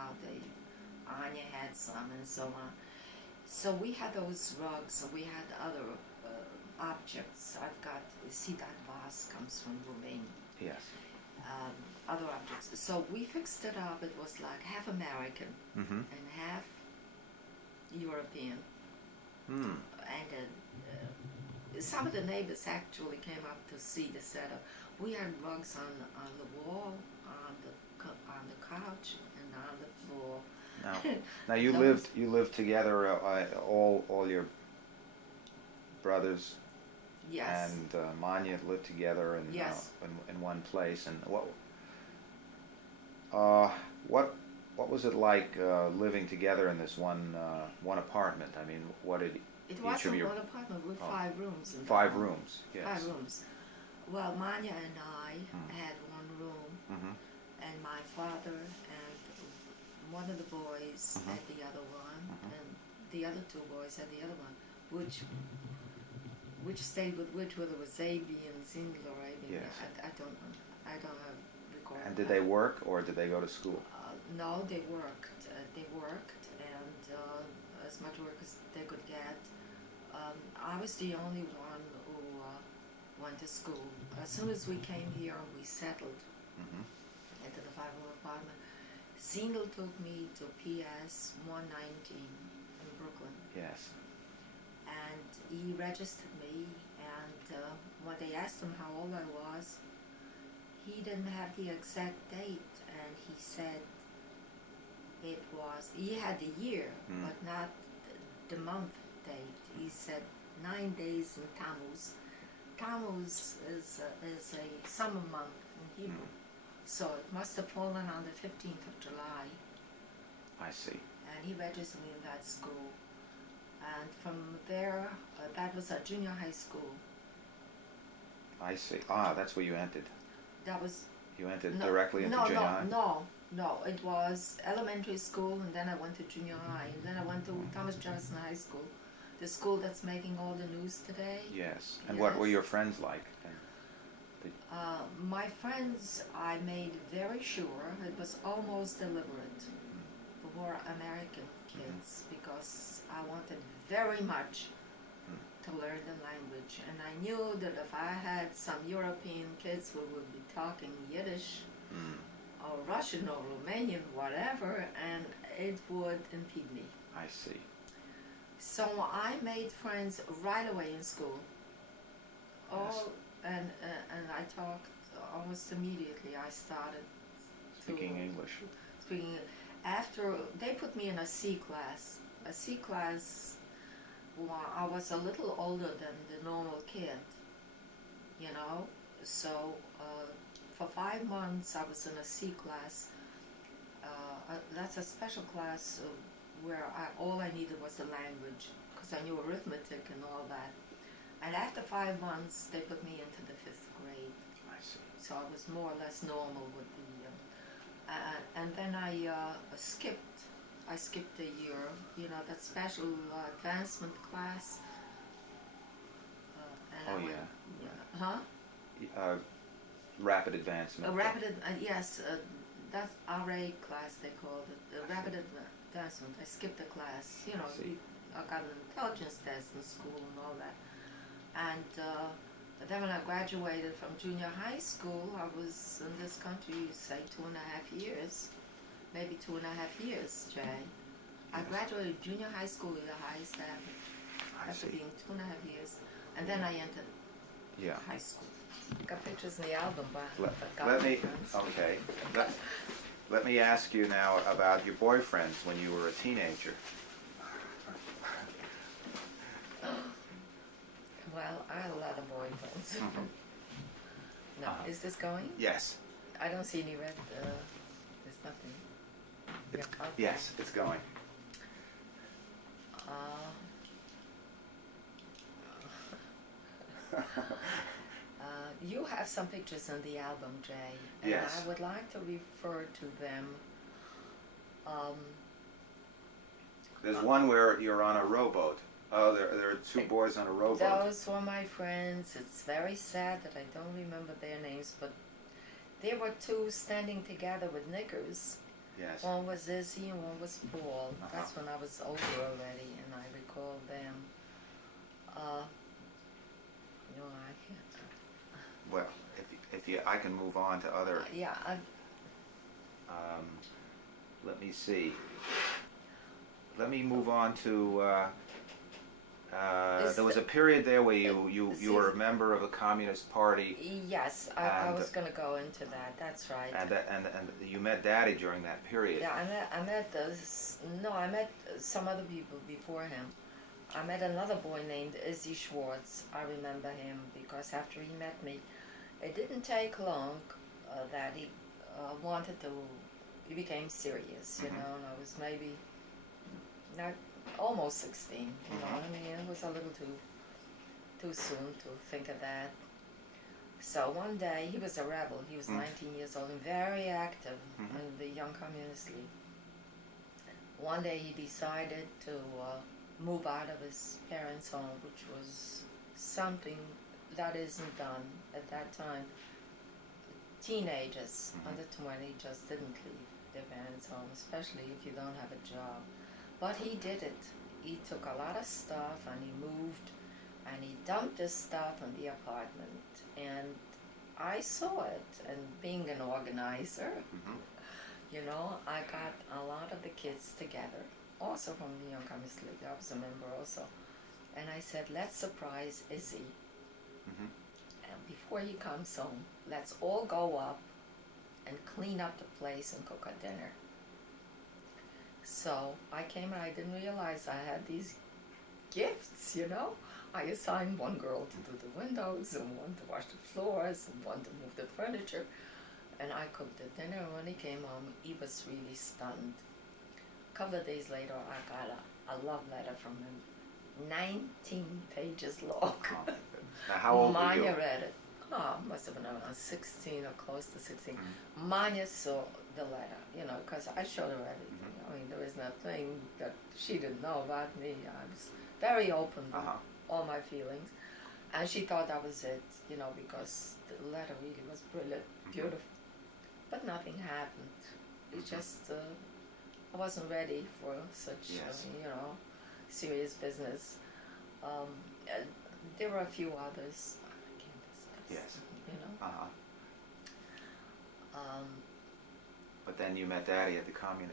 how Anya had some and so on. So we had those rugs, we had other objects. I've got, see that vase comes from Romania. Yes. Other objects. So we fixed it up. It was like half American and half European. And some of the neighbors actually came up to see the setup. We had rugs on the wall, on the couch, and on the floor. Now you lived together. All your brothers. Yes. And Manya lived together in in one place. And what was it like living together in this one apartment? I mean, what did it each wasn't of your one apartment with 5 rooms. In 5 rooms. Yes. 5 rooms. Well, Manya and I had one room, and my father and one of the boys had the other one, and the other 2 boys had the other one, which stayed with which, whether it was Zabi and Zindler, Yes. I don't know. I don't have record. And did they work or did they go to school? No, they worked. And as much work as they could get. I was the only one who went to school. As soon as we came here, we settled into the 5-room apartment. Zindler took me to PS 119 in Brooklyn. Yes. And he registered me, and when they asked him how old I was, he didn't have the exact date, and he said he had the year, but not the month date. He said 9 days in Tammuz. Tammuz is a summer month in Hebrew, so it must have fallen on the 15th of July. I see. And he registered me in that school. And from there, that was a junior high school. I see. Ah, that's where you entered. That was... You entered directly into junior high? No. It was elementary school, and then I went to junior high. And then I went to Thomas Jefferson High School, the school that's making all the news today. Yes. And what were your friends like? My friends, I made very sure, it was almost deliberate, were American kids, because I wanted very much to learn the language, and I knew that if I had some European kids who would be talking Yiddish or Russian or Romanian, whatever, and it would impede me. I see. So I made friends right away in school. And I talked almost immediately. I started speaking English. After they put me in a C class. A C class, well, I was a little older than the normal kid, So for 5 months I was in a C class. That's a special class where all I needed was the language, because I knew arithmetic and all that. And after 5 months, they put me into the 5th grade. I see. So I was more or less normal with the... and then I skipped. I skipped a year, that special advancement class. Rapid advancement. Yes, that's RA class, they called it. The rapid advancement. I skipped the class. I got an intelligence test in school and all that. And then when I graduated from junior high school, I was in this country, say, 2.5 years. Maybe 2.5 years, Jay. I graduated junior high school with the highest average. After being 2.5 years. And then I entered high school. Got pictures in the album, but let me ask you now about your boyfriends when you were a teenager. Well, I had a lot of boyfriends. No, is this going? Yes. I don't see any red. There's nothing. Yes, it's going. You have some pictures in the album, Jay, and yes. I would like to refer to them. There's one where you're on a rowboat. Oh, there are 2 boys on a rowboat. Those were my friends. It's very sad that I don't remember their names, but there were 2 standing together with knickers. Yes. One was Izzy and one was Paul. Uh-huh. That's when I was older already, and I recall them. No, I can't. Well, if you, I can move on to other. Yeah, Let me see. Let me move on to. There was a period there where you were a member of the Communist Party. yes, I was going to go into that. That's right. And you met Daddy during that period. Yeah, I met some other people before him. I met another boy named Izzy Schwartz. I remember him because after he met me, it didn't take long that he wanted to. He became serious, you know, and I was maybe not almost 16. You know, I mean, it was a little too soon to think of that. So one day, he was a rebel. He was 19 years old and very active in the Young Communist League. One day, he decided to move out of his parents' home, which was something that isn't done at that time. Teenagers under 20 just didn't leave their parents' home, especially if you don't have a job. But he did it. He took a lot of stuff and he moved and he dumped his stuff in the apartment. And I saw it, and being an organizer, you know, I got a lot of the kids together, also from the Young Communist League. I was a member also. And I said, let's surprise Izzy. And before he comes home, let's all go up and clean up the place and cook a dinner. So I came and I didn't realize I had these gifts, you know. I assigned one girl to do the windows and one to wash the floors and one to move the furniture. And I cooked the dinner, and when he came home, he was really stunned. A couple of days later, I got a love letter from him, 19 pages long. Now, how old were you? Manya read it. Oh, must have been around 16 or close to 16. Manya saw the letter, you know, because I showed her everything. I mean, there was nothing that she didn't know about me. I was very open with all my feelings. And she thought that was it, you know, because the letter really was brilliant, beautiful. But nothing happened. It just, I wasn't ready for such, you know, serious business. There were a few others I can't discuss, you know. But then you met Daddy at the commune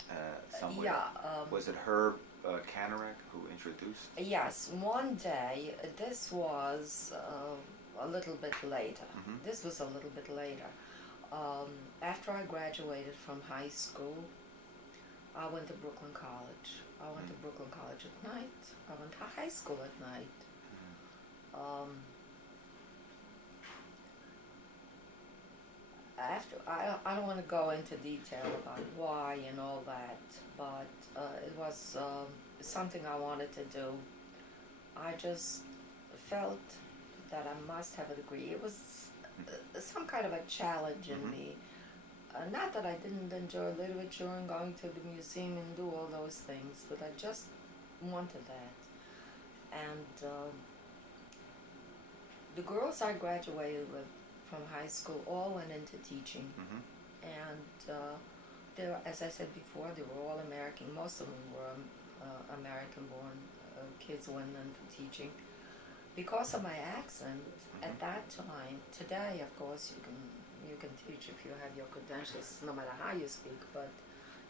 somewhere. Yeah. Was it Herb Canarek who introduced? Yes, one day, this was a little bit later. This was a little bit later. After I graduated from high school, I went to Brooklyn College. I went to Brooklyn College at night. I went to high school at night. I don't want to go into detail about why and all that, but it was something I wanted to do. I just felt that I must have a degree. It was some kind of a challenge in me. Not that I didn't enjoy literature and going to the museum and do all those things, but I just wanted that. And the girls I graduated with from high school all went into teaching. And they were, as I said before, they were all American. Most of them were American-born kids went in for teaching. Because of my accent at that time, today, of course, you can teach if you have your credentials, no matter how you speak. But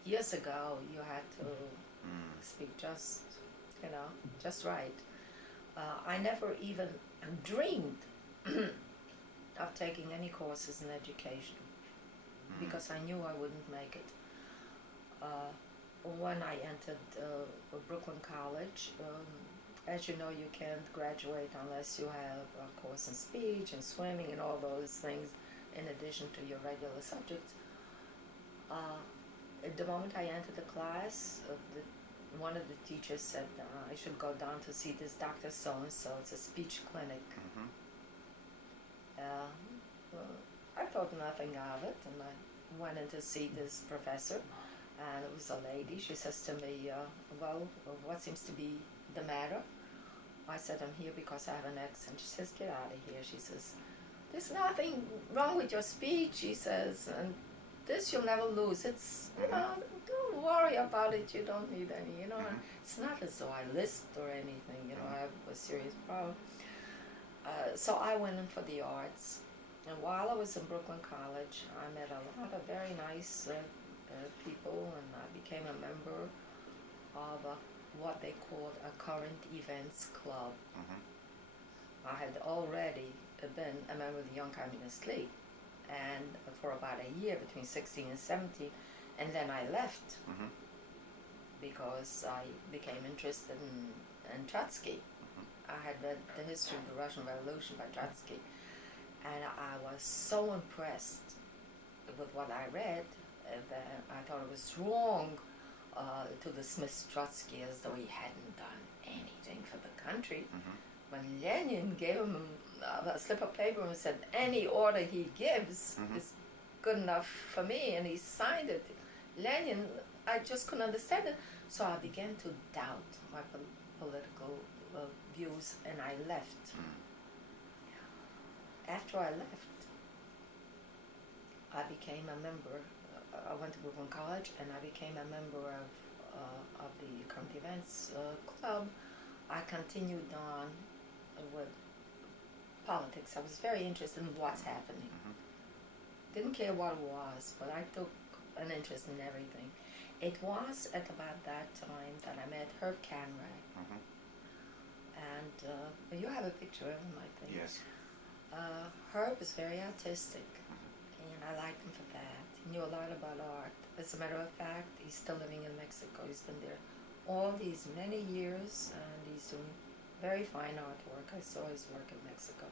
years ago, you had to speak just, you know, just right. I never even dreamed of taking any courses in education because I knew I wouldn't make it. When I entered Brooklyn College, as you know, you can't graduate unless you have a course in speech and swimming and all those things in addition to your regular subjects. At the moment I entered the class, one of the teachers said I should go down to see this Dr. So-and-so. It's a speech clinic. I thought nothing of it, and I went in to see this professor, and it was a lady. She says to me, well, what seems to be the matter? I said, I'm here because I have an accent. She says, get out of here. She says, there's nothing wrong with your speech, she says, and this you'll never lose. It's, you know, about it, you don't need any, you know. Mhm. It's not as though I lisped or anything, you know, Mhm. I have a serious problem. So I went in for the arts. And while I was in Brooklyn College, I met a lot of very nice people, and I became a member of what they called a current events club. Mhm. I had already been a member of the Young Communist League, and for about a year, between 16 and 17, and then I left Mhm. because I became interested in Trotsky. I had read The History of the Russian Revolution by Trotsky, and I was so impressed with what I read that I thought it was wrong to dismiss Trotsky as though he hadn't done anything for the country. Mhm. When Lenin gave him a slip of paper and said, any order he gives Mhm. is good enough for me, and he signed it. Lenin, I just couldn't understand it, so I began to doubt my political views, and I left. Mhm. After I left, I became a member. I went to Brooklyn College, and I became a member of the current events club. I continued on with politics. I was very interested in what's happening. Mhm. Didn't care what it was, but I took an interest in everything. It was at about that time that I met Herb Canray, Mhm. and you have a picture of him, I think. Yes. Herb was very artistic, and I liked him for that. He knew a lot about art. As a matter of fact, he's still living in Mexico. He's been there all these many years, and he's doing very fine artwork. I saw his work in Mexico.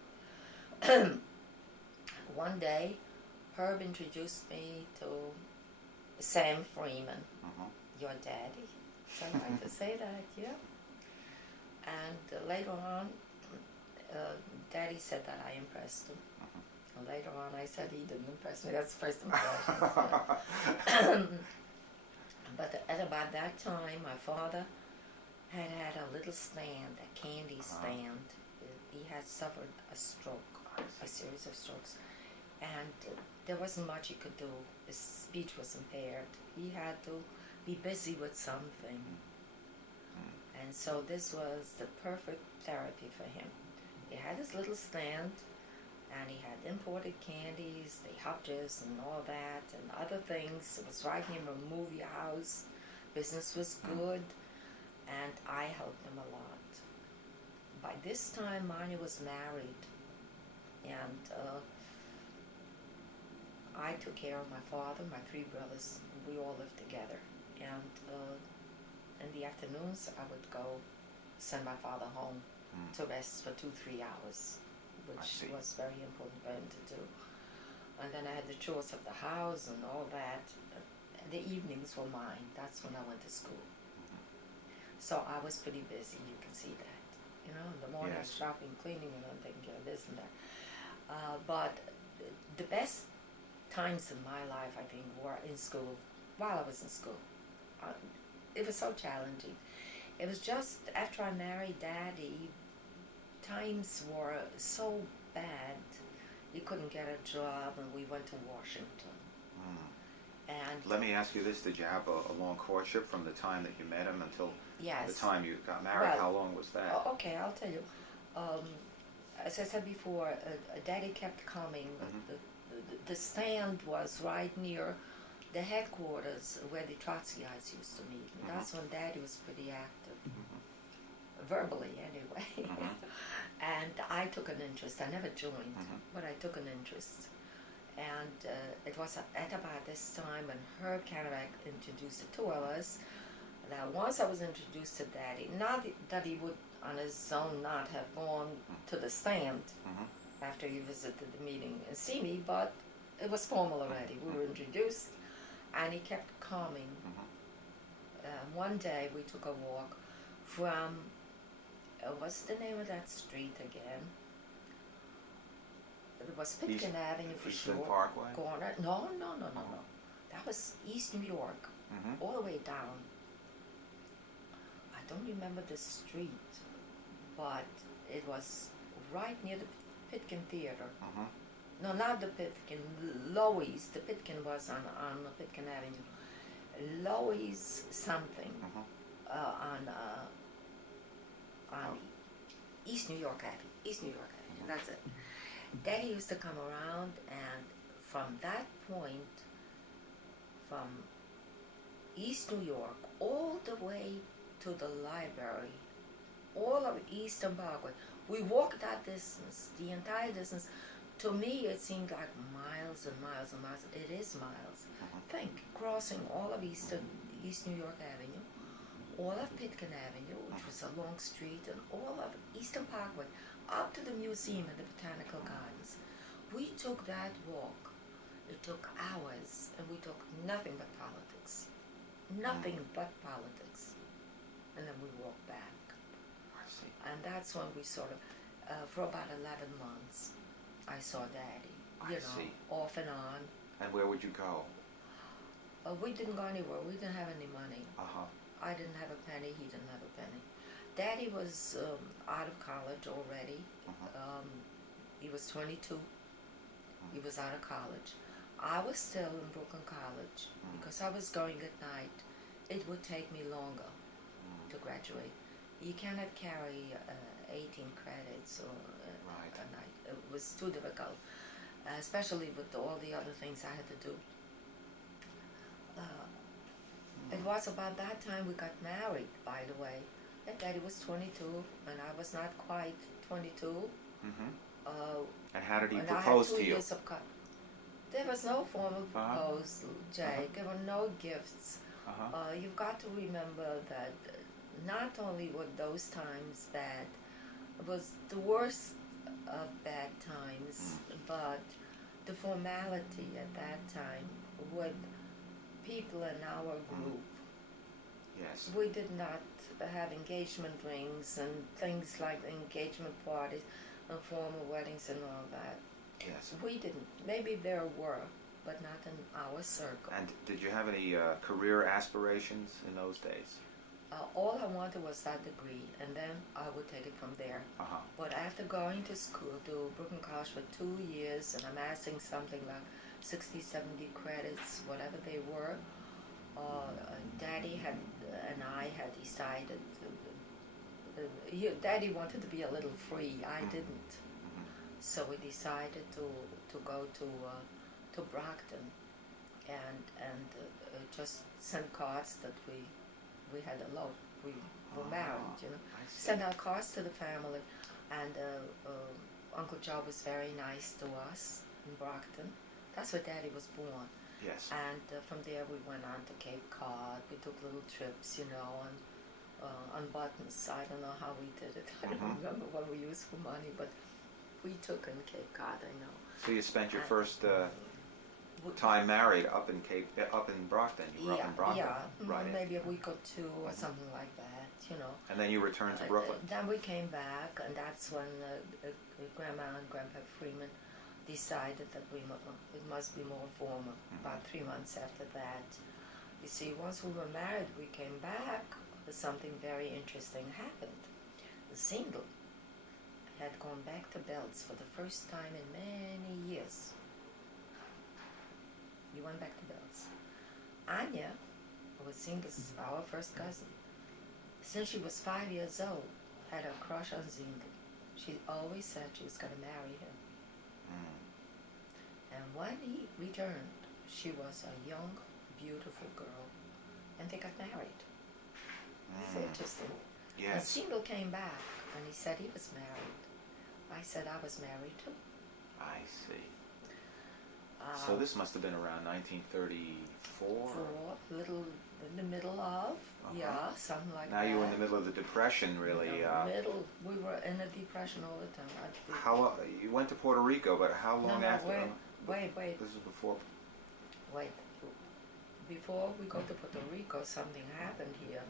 One day, Herb introduced me to Sam Freeman, Mhm. your daddy. So I like to say that, yeah. And later on, Daddy said that I impressed him. Mhm. And later on, I said he didn't impress me. That's the first impression. But at about that time, my father had a little stand, a candy stand. He had suffered a stroke, a series of strokes, and there wasn't much he could do. His speech was impaired. He had to be busy with something. And so this was the perfect therapy for him. He had his little stand, and he had imported candies, the hotches and all that, and other things. It was right near a movie house. Business was good, and I helped him a lot. By this time, Manya was married, and I took care of my father, my three brothers. We all lived together, and in the afternoons, I would go send my father home to rest for 2-3 hours, which was very important for him to do. And then I had the chores of the house and all that. The evenings were mine. That's when I went to school. So I was pretty busy. You can see that. You know, in the morning I was shopping, cleaning, and I'm taking care of this and that. But the best times in my life, I think, were in school. While I was in school, it was so challenging. It was just after I married Daddy, times were so bad. He couldn't get a job, and we went to Washington. And let me ask you this: did you have a long courtship from the time that you met him until the time you got married? Well, how long was that? Okay, I'll tell you. As I said before, Daddy kept coming. The stand was right near the headquarters where the Trotskyites used to meet. And that's when Daddy was pretty active, verbally anyway. And I took an interest. I never joined, but I took an interest. And it was at about this time when Herb Canarac introduced the two of us. Now, once I was introduced to Daddy, not that he would on his own not have gone to the stand after he visited the meeting and see me, but it was formal already. We were introduced, and he kept coming. One day we took a walk from, what's the name of that street again? It was Pitkin Avenue for Eastern sure. Parkway? Corner. No. That was East New York, all the way down. I don't remember the street, but it was right near the Pitkin Theater. No, not the Pitkin, Loews. The Pitkin was on Pitkin Avenue. Lois something on Oh. East New York Avenue. East New York Avenue. That's it. Daddy used to come around, and from that point, from East New York all the way to the library, all of Eastern Parkway, we walked that distance, the entire distance. To me, it seemed like miles and miles and miles. It is miles. Think, crossing all of East New York Avenue, all of Pitkin Avenue, which was a long street, and all of Eastern Parkway, up to the museum and the Botanical Gardens. We took that walk. It took hours, and we talked nothing but politics. Nothing but politics. And then we walked back. I see. And that's when we sort of, for about 11 months, I saw Daddy, I see. off and on. And where would you go? We didn't go anywhere. We didn't have any money. I didn't have a penny. He didn't have a penny. Daddy was out of college already. He was 22. He was out of college. I was still in Brooklyn College because I was going at night. It would take me longer to graduate. You cannot carry 18 credits or a night. It was too difficult, especially with all the other things I had to do. It was about that time we got married, by the way. And Daddy was 22, and I was not quite 22. And how did he and propose I had 2 to you? years of There was no formal proposal, Jake. There were no gifts. You've got to remember that not only were those times bad, it was the worst of bad times, but the formality at that time with people in our group. Yes. We did not have engagement rings and things like engagement parties and formal weddings and all that. Yes. We didn't. Maybe there were, but not in our circle. And did you have any career aspirations in those days? All I wanted was that degree, and then I would take it from there. But after going to school, to Brooklyn College for 2 years, and amassing something like 60, 70 credits, whatever they were, Daddy had and I had decided Daddy wanted to be a little free. I didn't. So we decided to go to Brockton and just send cards that we had eloped. We were married, Send our cards to the family, and Uncle Joe was very nice to us in Brockton. That's where Daddy was born. Yes. And from there we went on to Cape Cod. We took little trips, on buttons. I don't know how we did it. I don't remember what we used for money, but we took in Cape Cod, I know. So you spent your first time married up in Brockton. You were up in Brockton. Yeah, right. Maybe a week or two or something like that, And then you returned to Brooklyn. Then we came back, and that's when Grandma and Grandpa Freeman decided that it must be more formal. About 3 months after that, you see, once we were married, we came back. Something very interesting happened. The single had gone back to Belts for the first time in many years. He went back to Belts. Anya, who was Zingel's, our first cousin, since she was 5 years old, had a crush on Zingel. She always said she was going to marry him. And when he returned, she was a young, beautiful girl, and they got married. It's interesting. Yes. And Zingel came back, and he said he was married. I said I was married too. I see. So this must have been around 1934? Little in the middle of, something like that. Now you were in the middle of the Depression, really. We were in a depression all the time. How long, you went to Puerto Rico, but how long after? Wait. This is before. Wait. Before we go to Puerto Rico, something happened here.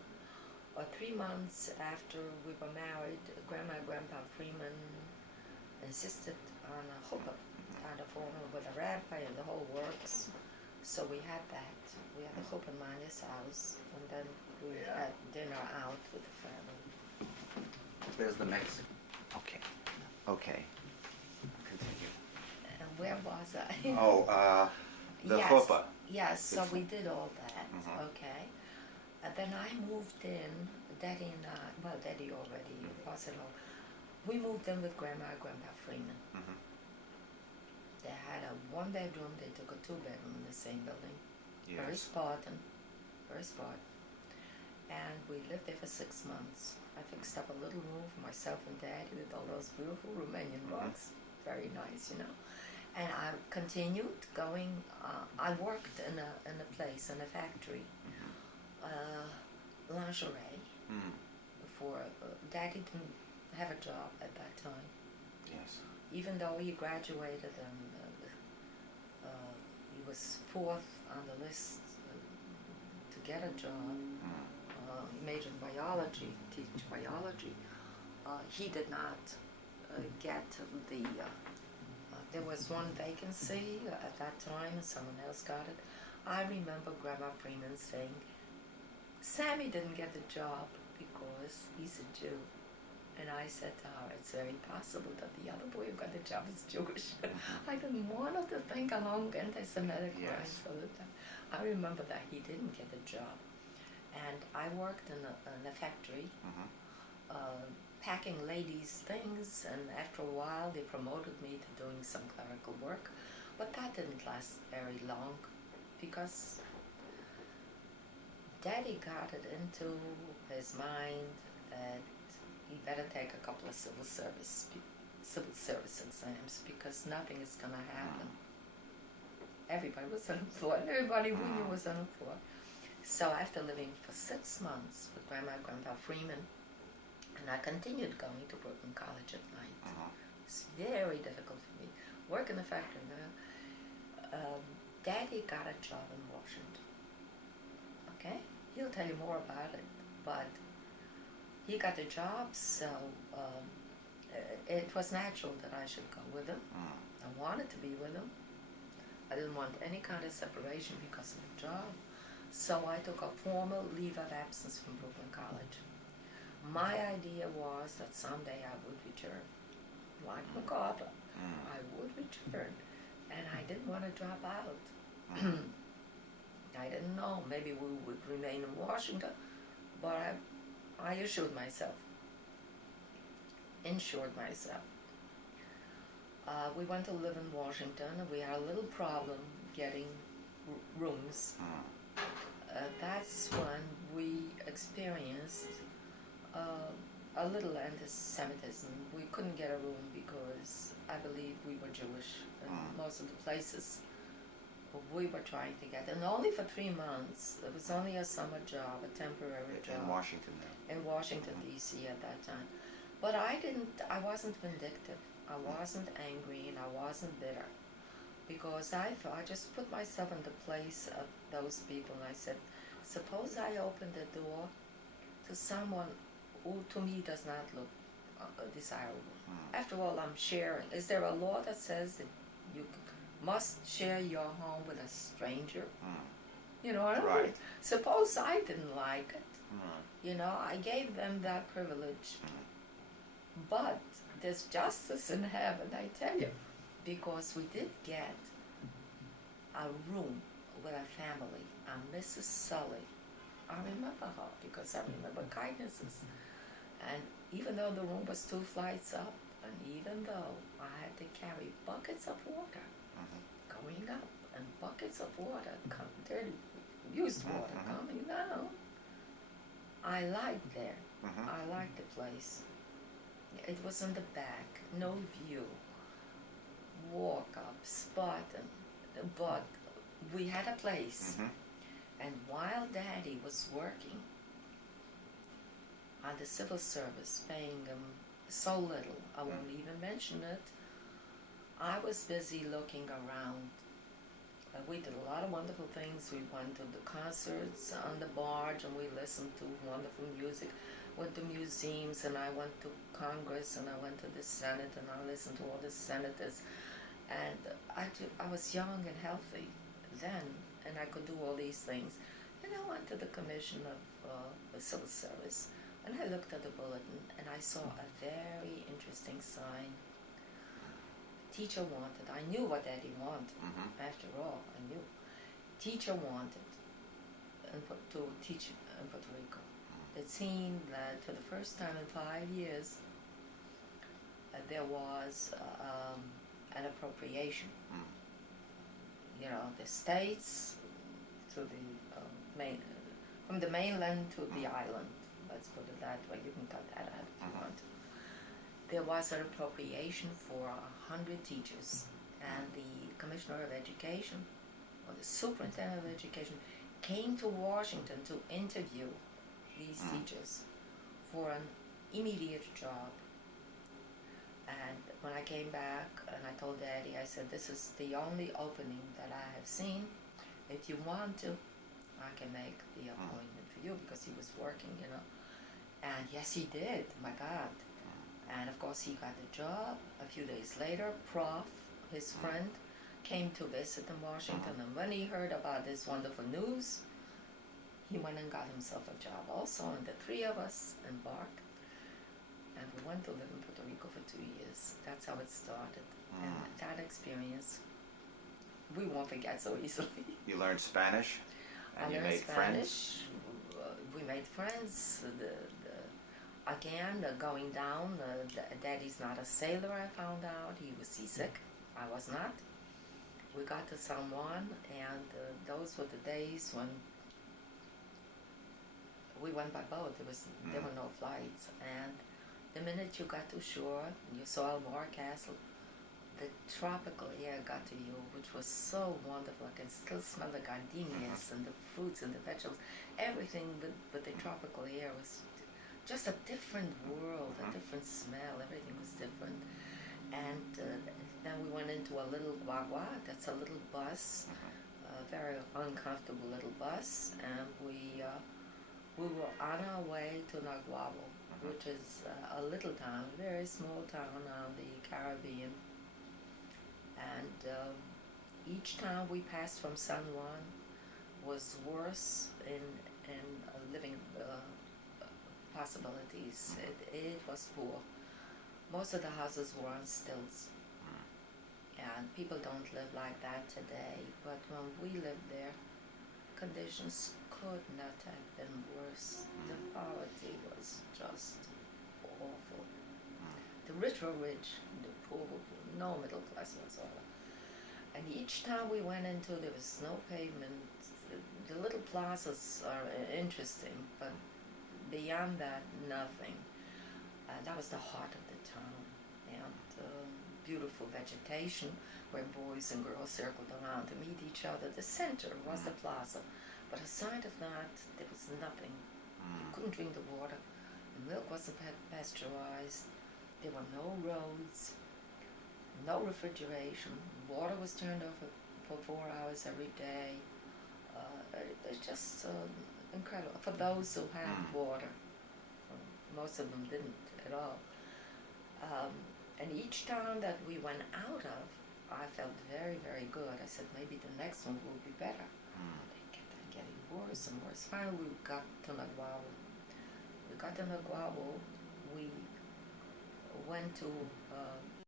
3 months after we were married, Grandma and Grandpa Freeman insisted on a chuppah, on a formal with a rabbi and the whole works. So we had that. We had a chuppah in Manya's house, and then we had dinner out with the family. There's the mix. Okay. Continue. And where was I? The yes, chuppah. yes. So we did all that. Mhm. Okay. And then I moved in. Daddy and I. Well, Daddy already was at home. We moved in with Grandma and Grandpa Freeman. Mhm. They had a one-bedroom. They took a two-bedroom in the same building. Very Yes. Spartan. Very Spartan. And we lived there for 6 months. I fixed up a little room for myself and Daddy with all those beautiful Romanian rugs. Very nice, you know. And I continued going. I worked in a place, in a factory, lingerie. Mm. For Daddy didn't have a job at that time, Yes. even though he graduated and he was fourth on the list to get a job. Mm. He majored in biology, teach biology. He did not get the. There was one vacancy at that time, and someone else got it. I remember Grandma Freeman saying, "Sammy didn't get the job because he's a Jew." And I said to her, "It's very possible that the other boy who got the job is Jewish." I didn't want her to think along anti-Semitic Yes. lines all the time. I remember that he didn't get the job. And I worked in a factory, Mhm. packing ladies' things, and after a while they promoted me to doing some clerical work. But that didn't last very long because Daddy got it into his mind that he better take a couple of civil service exams because nothing is going to happen. Everybody was unemployed. Everybody we knew was unemployed. So after living for 6 months with Grandma and Grandpa Freeman, and I continued going to Brooklyn College at night. It's very difficult for me. Work in the factory now. Daddy got a job in Washington. Okay? He'll tell you more about it. But he got the job, so it was natural that I should go with him. I wanted to be with him. I didn't want any kind of separation because of the job. So I took a formal leave of absence from Brooklyn College. My idea was that someday I would return. Like MacArthur, I would return. And I didn't want to drop out. I didn't know. Maybe we would remain in Washington, but I insured myself. We went to live in Washington, and we had a little problem getting rooms. That's when we experienced a little anti-Semitism. We couldn't get a room because I believe we were Jewish in most of the places we were trying to get. And only for 3 months. It was only a summer job, a temporary job. In Washington now. In Washington, D.C. at that time. But I wasn't vindictive. I wasn't angry, and I wasn't bitter. Because I just put myself in the place of those people, and I said, suppose I open the door to someone who to me does not look desirable. After all, I'm sharing. Is there a law that says that you must share your home with a stranger? You know, I don't Right. Suppose I didn't like it. You know, I gave them that privilege. But there's justice in heaven, I tell you. Because we did get a room with a family, a Mrs. Sully. I remember her because I remember kindnesses. And even though the room was 2 flights up, and even though I had to carry buckets of water going up and buckets of water, dirty, used water coming down, I liked there. I liked the place. It was in the back, no view. Walk up, Spartan, but we had a place. And while Daddy was working on the civil service, paying him so little, I won't even mention it, I was busy looking around. We did a lot of wonderful things. We went to the concerts on the barge, and we listened to wonderful music. Went to museums, and I went to Congress, and I went to the Senate, and I listened to all the senators. And I was young and healthy then, and I could do all these things. And I went to the Commission of the Civil Service, and I looked at the bulletin, and I saw a very interesting sign. Teacher wanted. I knew what Daddy wanted. After all, I knew. teacher wanted to teach in Puerto Rico. It seemed that for the first time in 5 years, there was an appropriation. You know, the states to the main, from the mainland to the island. Let's put it that way. You can cut that out if you want. There was an appropriation for 100 teachers, and the Commissioner of Education, or the Superintendent of Education, came to Washington to interview these teachers for an immediate job. And when I came back and I told Daddy, I said, this is the only opening that I have seen. If you want to, I can make the appointment for you, because he was working, you know. And yes, he did, my God. And of course, he got the job. A few days later, Prof, his friend, came to visit in Washington. And when he heard about this wonderful news, he went and got himself a job also. And the three of us embarked. And we went to live in Puerto Rico for 2 years. That's how it started. And that experience, we won't forget so easily. You learned Spanish, and you made friends. We made friends. Again, going down, Daddy's not a sailor, I found out. He was seasick. I was not. We got to San Juan, and those were the days when we went by boat. There were no flights. And the minute you got to shore, you saw Almora Castle, the tropical air got to you, which was so wonderful. I can still smell the gardenias and the fruits and the vegetables. Everything with the tropical air was just a different world, a different smell. Everything was different. And then we went into a little guagua. That's a little bus, a very uncomfortable little bus. And we were on our way to Naguabo, which is a little town, a very small town on the Caribbean. And each town we passed from San Juan was worse in living possibilities. It was poor. Most of the houses were on stilts. And people don't live like that today. But when we lived there, conditions could not have been worse. The poverty was just awful. The rich were rich, the poor were poor. No middle class whatsoever. And each town we went into, there was no pavement. The little plazas are interesting, but beyond that, nothing. That was the heart of the town. And beautiful vegetation where boys and girls circled around to meet each other. The center was the plaza. But aside of that, there was nothing. You couldn't drink the water. The milk wasn't pasteurized. There were no roads, no refrigeration. Water was turned off for 4 hours every day. It's just incredible for those who had water. Most of them didn't at all. And each town that we went out of, I felt very, very good. I said, maybe the next one will be better. They kept on getting worse and worse. Finally, we got to Naguabo. We went to